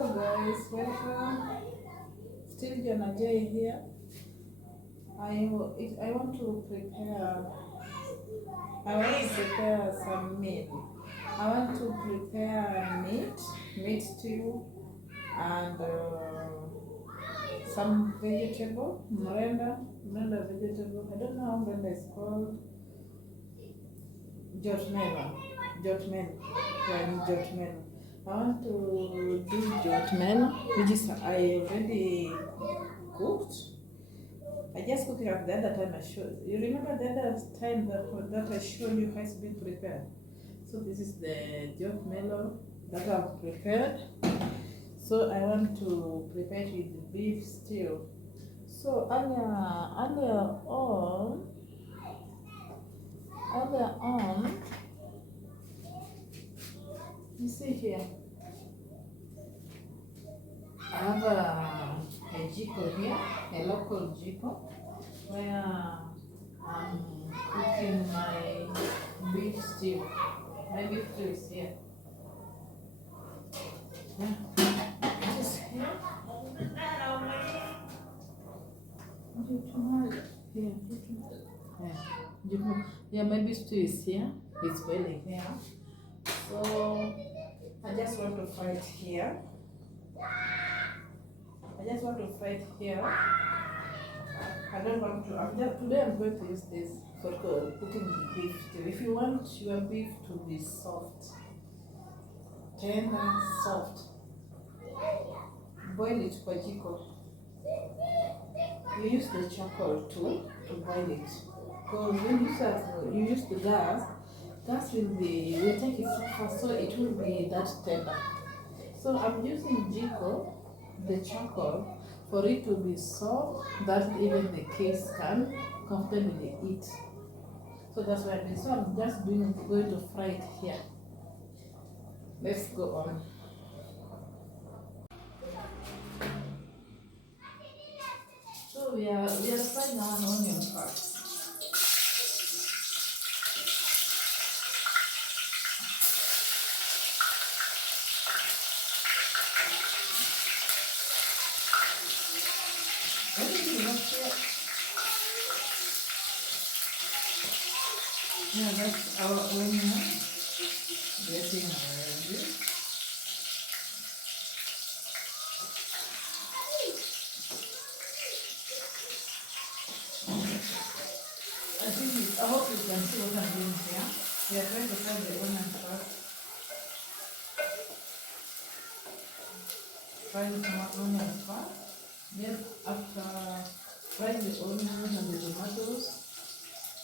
Hello guys, welcome. Still Jonah J here. I want to prepare. I want to prepare some meat. I want to prepare meat stew, and some vegetable, mrenda vegetable. I don't know how mrenda is called. Jotmelo, jotmelo, jotmelo. I want to do jotmelo, which is I already cooked. I just cooked it up the other time I showed. You remember the other time that I showed you how it's been prepared? So this is the jotmelo that I've prepared. So I want to prepare it with the beef stew. So earlier on, you see here, I have a jiko here, a local jiko, where I'm cooking my beef stew. My beef stew is here. It is here. Yeah, my beef stew is here. It's boiling here. So I just want to fry it here. I don't want to. Today I'm going to use this for cooking the beef stew. If you want your beef to be soft, tender, soft, boil it kwa jiko. You use the charcoal to boil it. Because when you use the gas will take it so fast, so it will be that tender. So I'm using jiko, the charcoal, for it to be soft, that even the kids can comfortably eat. So that's why I'm just going to fry it here. Let's go on. So we are frying our onion first. Yeah, that's our onion getting ready. I hope you can see what I'm doing here. We are trying to fry the onion first. Fry the onion first. Then after frying the onions and the tomatoes,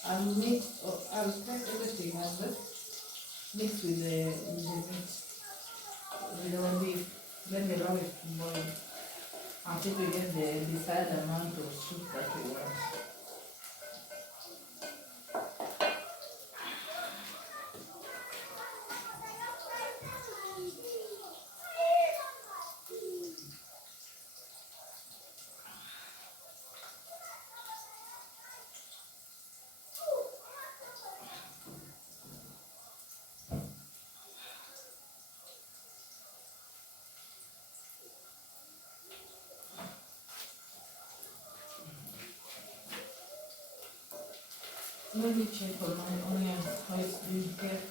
I'll press everything and mix with the meat, with the beef. Then we allow it to boil until we get the desired amount of soup that we want. Let me check on my onion how it's being kept.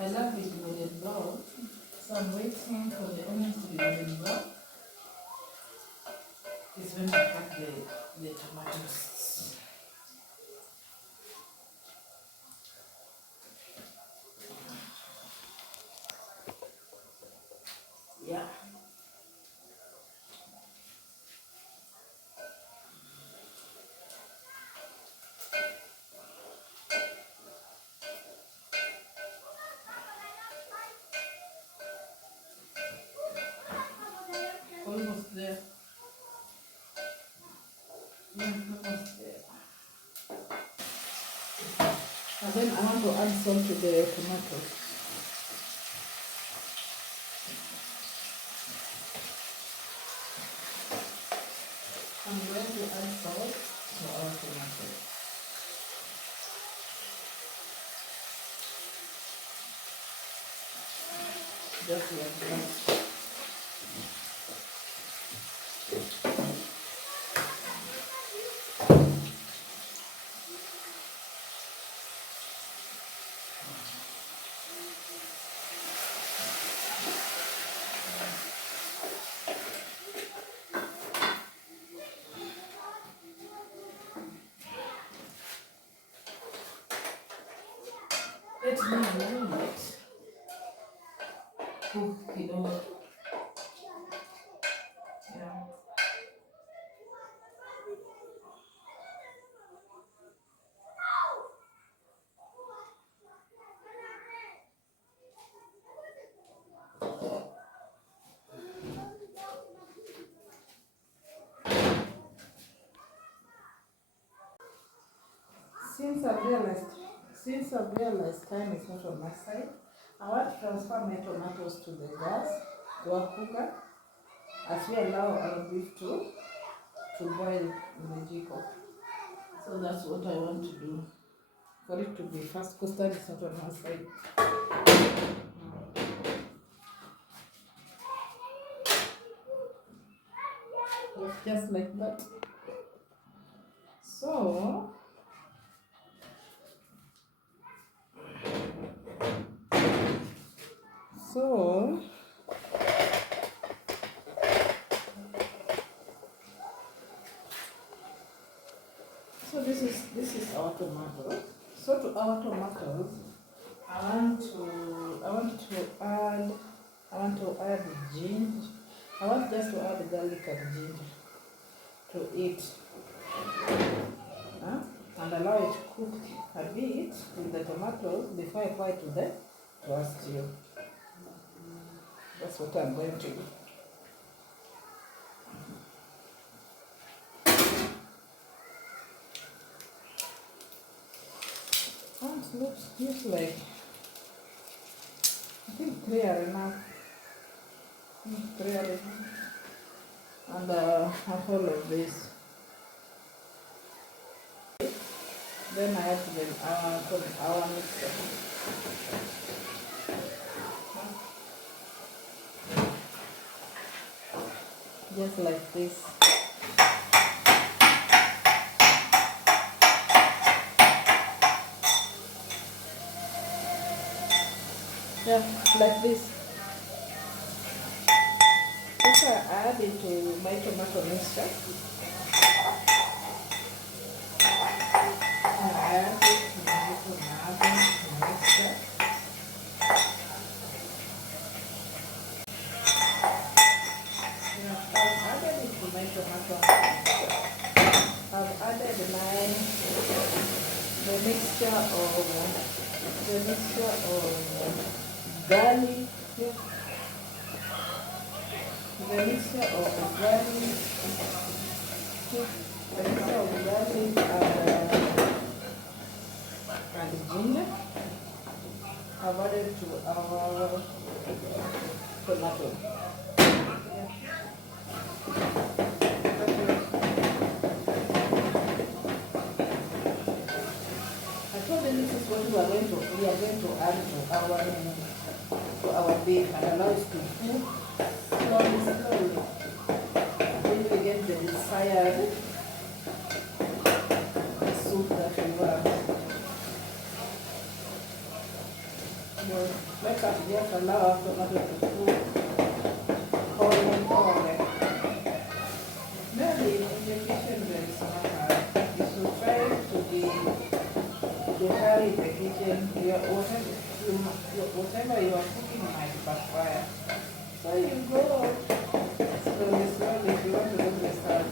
I love it golden brown, so I'm waiting for the onions to be golden brown. It's when I cut the tomatoes. Yeah. Almost there. Yeah, almost there. And then I want to add salt to the tomatoes. I'm going to add salt to our tomatoes. just like that. Let me marinate. Cook kidogo. Yeah. Since I've realized time is not on my side, I want to transfer my tomatoes to the gas, to a cooker, as we allow our beef to boil in the jiko. So that's what I want to do, for it to be fast, because time is not on my side. Just like that. So this is our tomato. So to our tomatoes, I want to add ginger. I want just to add garlic and ginger to it, and allow it to cook a bit with the tomatoes before I apply it to our stew. That's what I'm going to do. Looks like, I think clear enough. Clear enough. And I follow this. Then I have to our mixer. Just like this. Yeah, like this. If I add it to my tomato mixture, I add it to my tomato mixture. Yeah, I've added it to my tomato mixture. I've added the mixture of garlic, the mixture of garlic and ginger. I've added to our tomato. I told them this is what we are going to add to our beef and allow it to cook slowly until we get the desired soup that we want. Let us just allow our tomato to cook all. Maybe in the kitchen there is not hard. You should try to hurry in the kitchen. Whatever you are cooking might backfire. So you go slowly. If you want to do the start.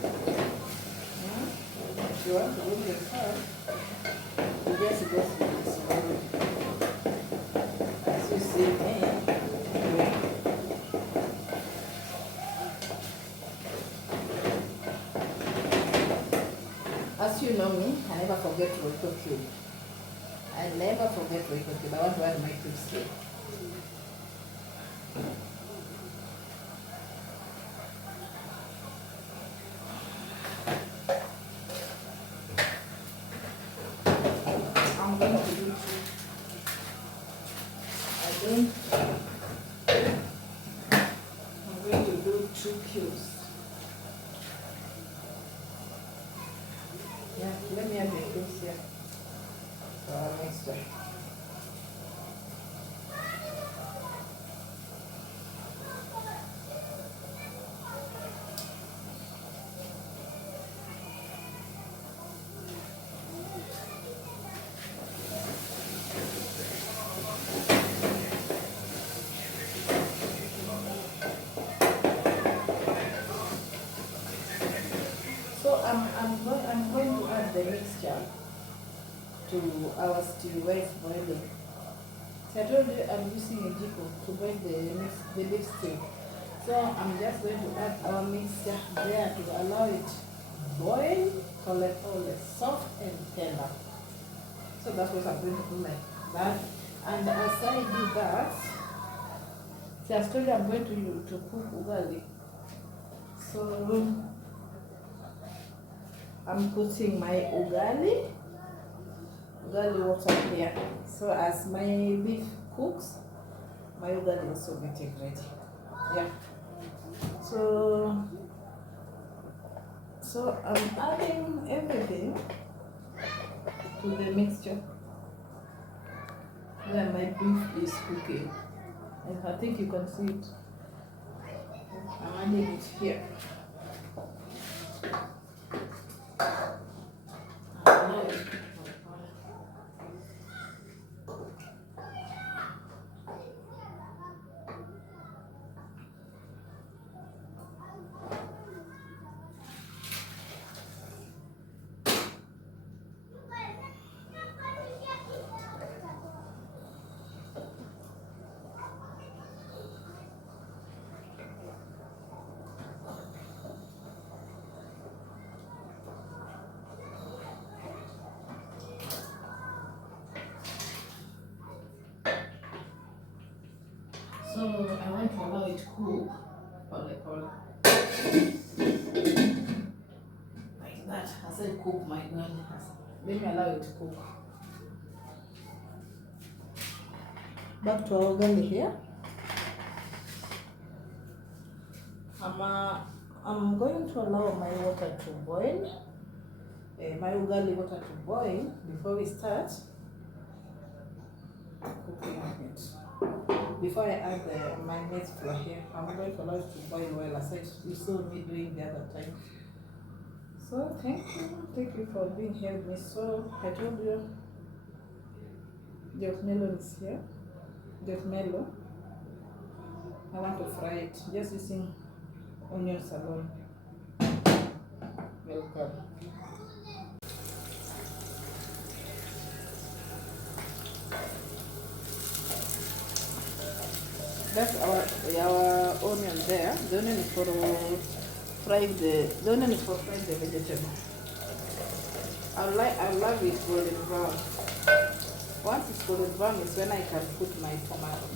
If you want to do the start, you just go slowly. As you see me. As you know me, I never forget Royco cube. I never forget Royco cube. I want to add my cubes here. I'm going to do two. I think confused. Yeah, let me add my cubes here. So I'll mix them. So I'm going to add the mixture to our stew while it's boiling. So I told you I'm using a jiko to boil the beef stew. So I'm just going to add our mixture there to allow it boil, collect all the soft and tender. So that's what I'm going to do like that. And as I do that, see, I told you I'm going to cook ugali. So I'm putting my ugali water here. So as my beef cooks, my ugali also getting ready. Yeah. So I'm adding everything to the mixture where my beef is cooking. And I think you can see it. I'm adding it here. So I want to allow it to cook like that. As I cook my ugali, let me allow it to cook. Back to our ugali here. I'm going to allow my water to boil, my ugali water to boil before we start cooking it. Before I add my maize flour here, I'm going to allow it to boil well, as you saw me doing the other time. So thank you for being here with me. So I told you, jot melon is here. Jot melon. I want to fry it just using onions alone. Welcome. That's our onion there. The onion is for frying the vegetable. I love it golden brown. Once it's golden brown is when I can put my tomato.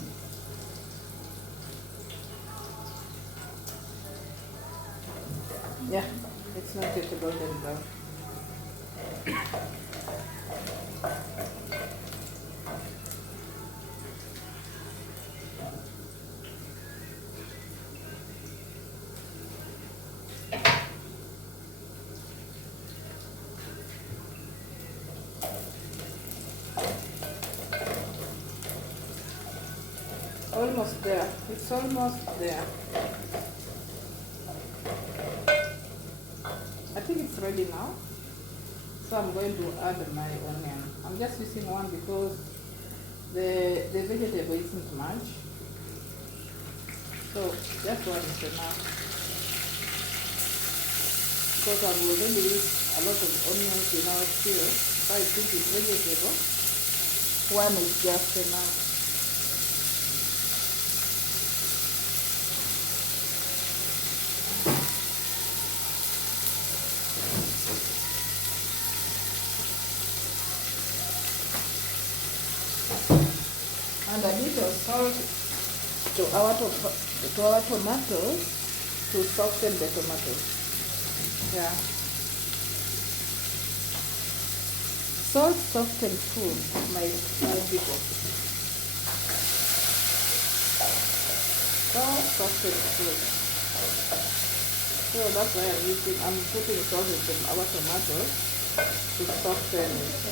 Yeah, it's not yet golden brown. Almost there. It's almost there. I think it's ready now. So I'm going to add my onion. I'm just using one because the vegetable isn't much. So just one is enough. Because I've already used a lot of onions in our stew. So I think it's vegetable. One is just enough. And a bit of salt to our tomatoes to soften the tomatoes. Yeah. Salt softens food, my people. Salt softens food. So that's why I'm putting salt in our tomatoes to soften it.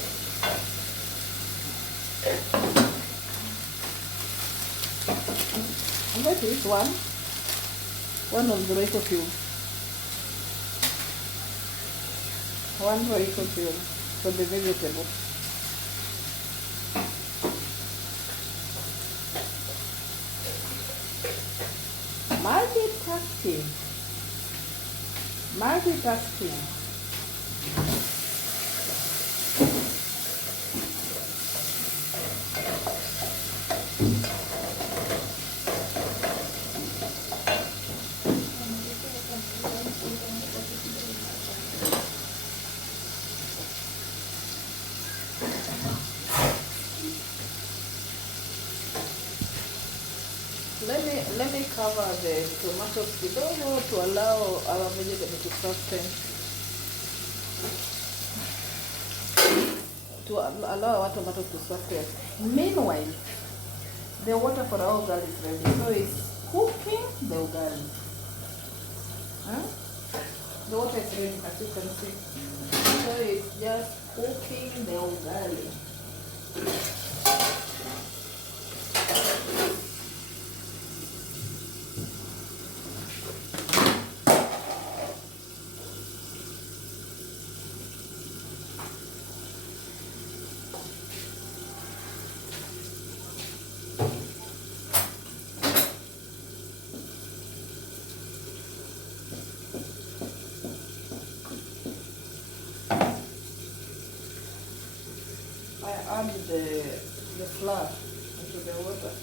I'm going to use one of the Royco cubes. One Royco cube for the vegetable. Multitasking. Let me cover the tomatoes kidogo to allow our vegetable to soften. To allow our tomatoes to soften. Meanwhile, the water for our ugali is ready. So it's cooking the ugali. Huh? The water is ready, as you can see. So it's just cooking the ugali. Add the flour into the water.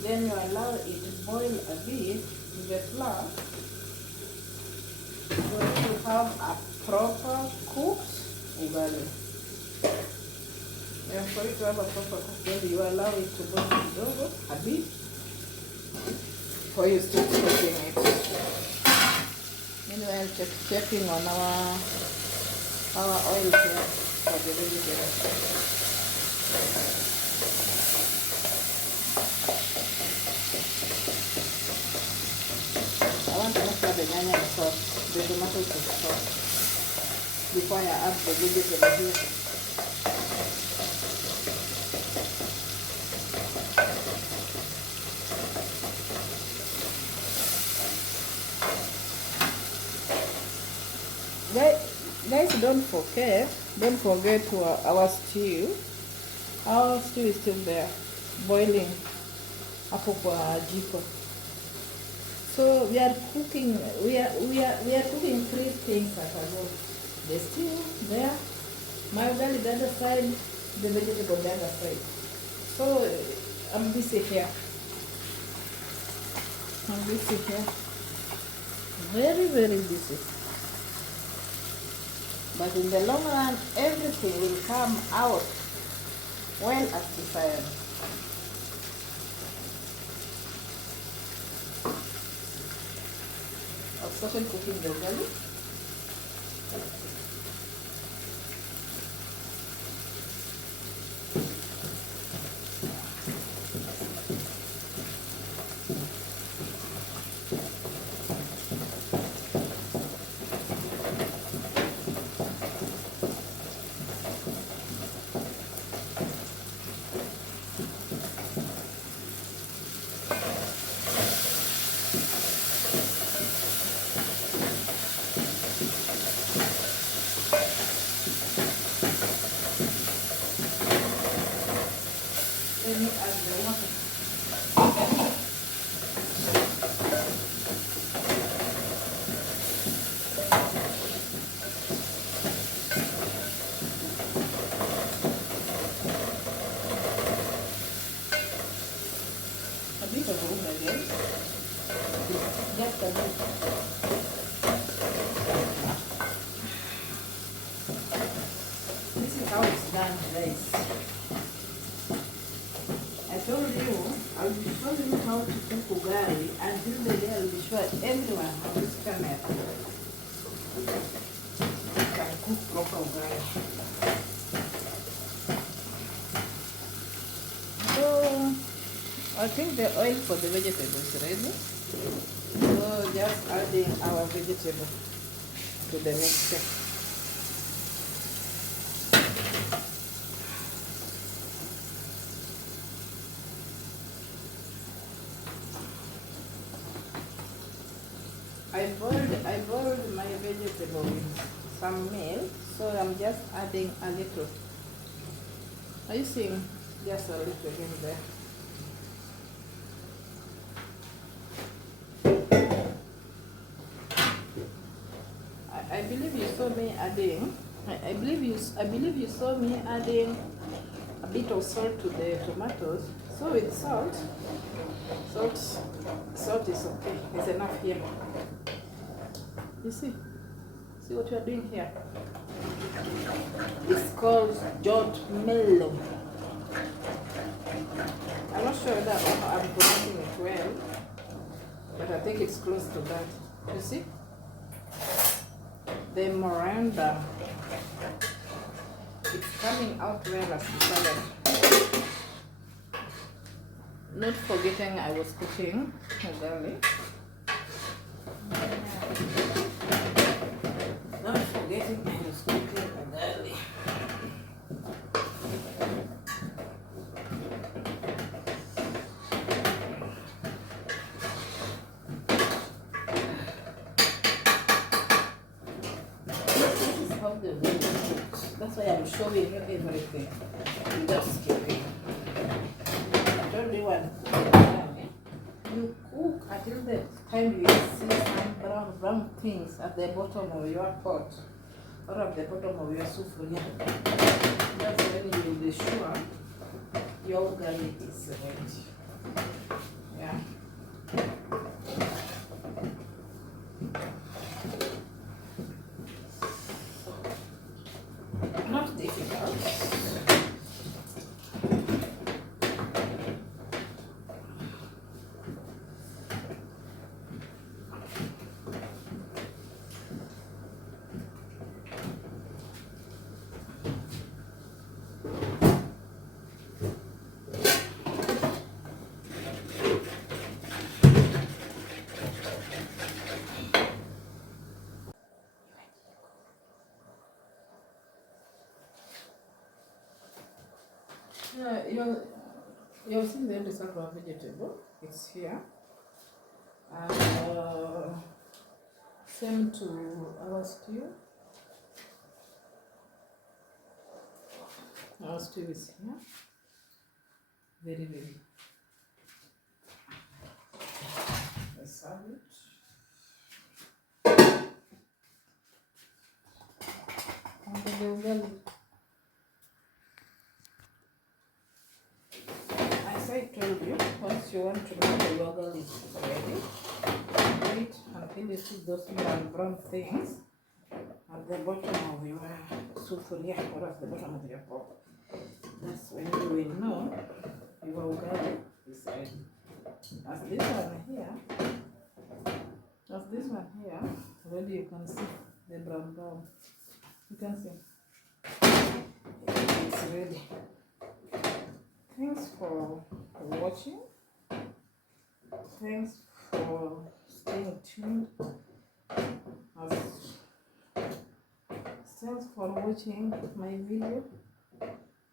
Then you allow it to boil a bit with the flour so you have a proper cooked ugali. And for it to have a proper cooked ugali, you allow it to boil a bit before you start cooking it. Meanwhile, checking on our oil here for the vegetable. I want to make sure the nyanya is soft, the tomatoes is soft before I add the vegetable here. Guys, don't forget our stew. Our stew is still there, boiling hapo kwa jiko. So we are cooking three things at a go. The stew there, my ugali the other side, the vegetable the other side. So I'm busy here. Very, very busy. But in the long run, everything will come out well as desired. I've started cooking the ugali. Let me add the water. A bit of room again. Just a bit. This is how it's done, guys. I told you, I'll be showing you how to cook ugali until the day I'll be sure everyone on this camera can cook proper ugali. So I think the oil for the vegetable is ready. So just adding our vegetable to the mixture. I boiled my vegetable with some milk, so I'm just adding a little. Are you seeing? Just a little in there. I believe you saw me adding. I believe you saw me adding a bit of salt to the tomatoes. So with salt is okay. It's enough here. You see what you are doing here? It's called jot melon. I'm not sure whether I'm pronouncing it well, but I think it's close to that. You see? The Miranda. It's coming out well as the salad. Not forgetting I was cooking ugali. Not forgetting I was cooking ugali. That's why I'm showing you everything without skipping. I told you one. You cook until the time you see some brown things at the bottom of your pot or at the bottom of your sufuria. That's when you'll be sure your garlic is ready. Yeah. Not difficult. You're seeing the end result of vegetable. It's here. And same to our stew. Our stew is here. Very. Let's serve it. And the ugali. As I told you, once you want to know the ugali is ready, wait until you see those brown things at the bottom of your sufuria or at the bottom of your pot. That's when you will know your ugali is ready. As this one here, already you can see the brown. You can see it's ready. Thanks for watching. Thanks for staying tuned. Thanks for watching my video.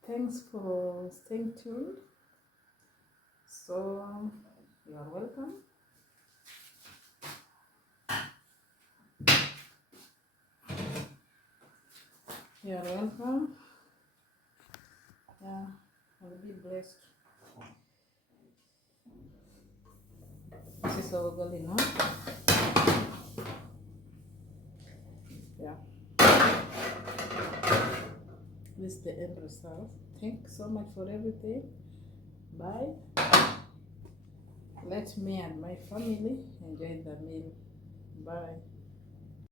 Thanks for staying tuned. So you are welcome. You are welcome. Yeah, and be blessed. This is our ugali now. Yeah. This is the end result. Thanks so much for everything. Bye. Let me and my family enjoy the meal. Bye.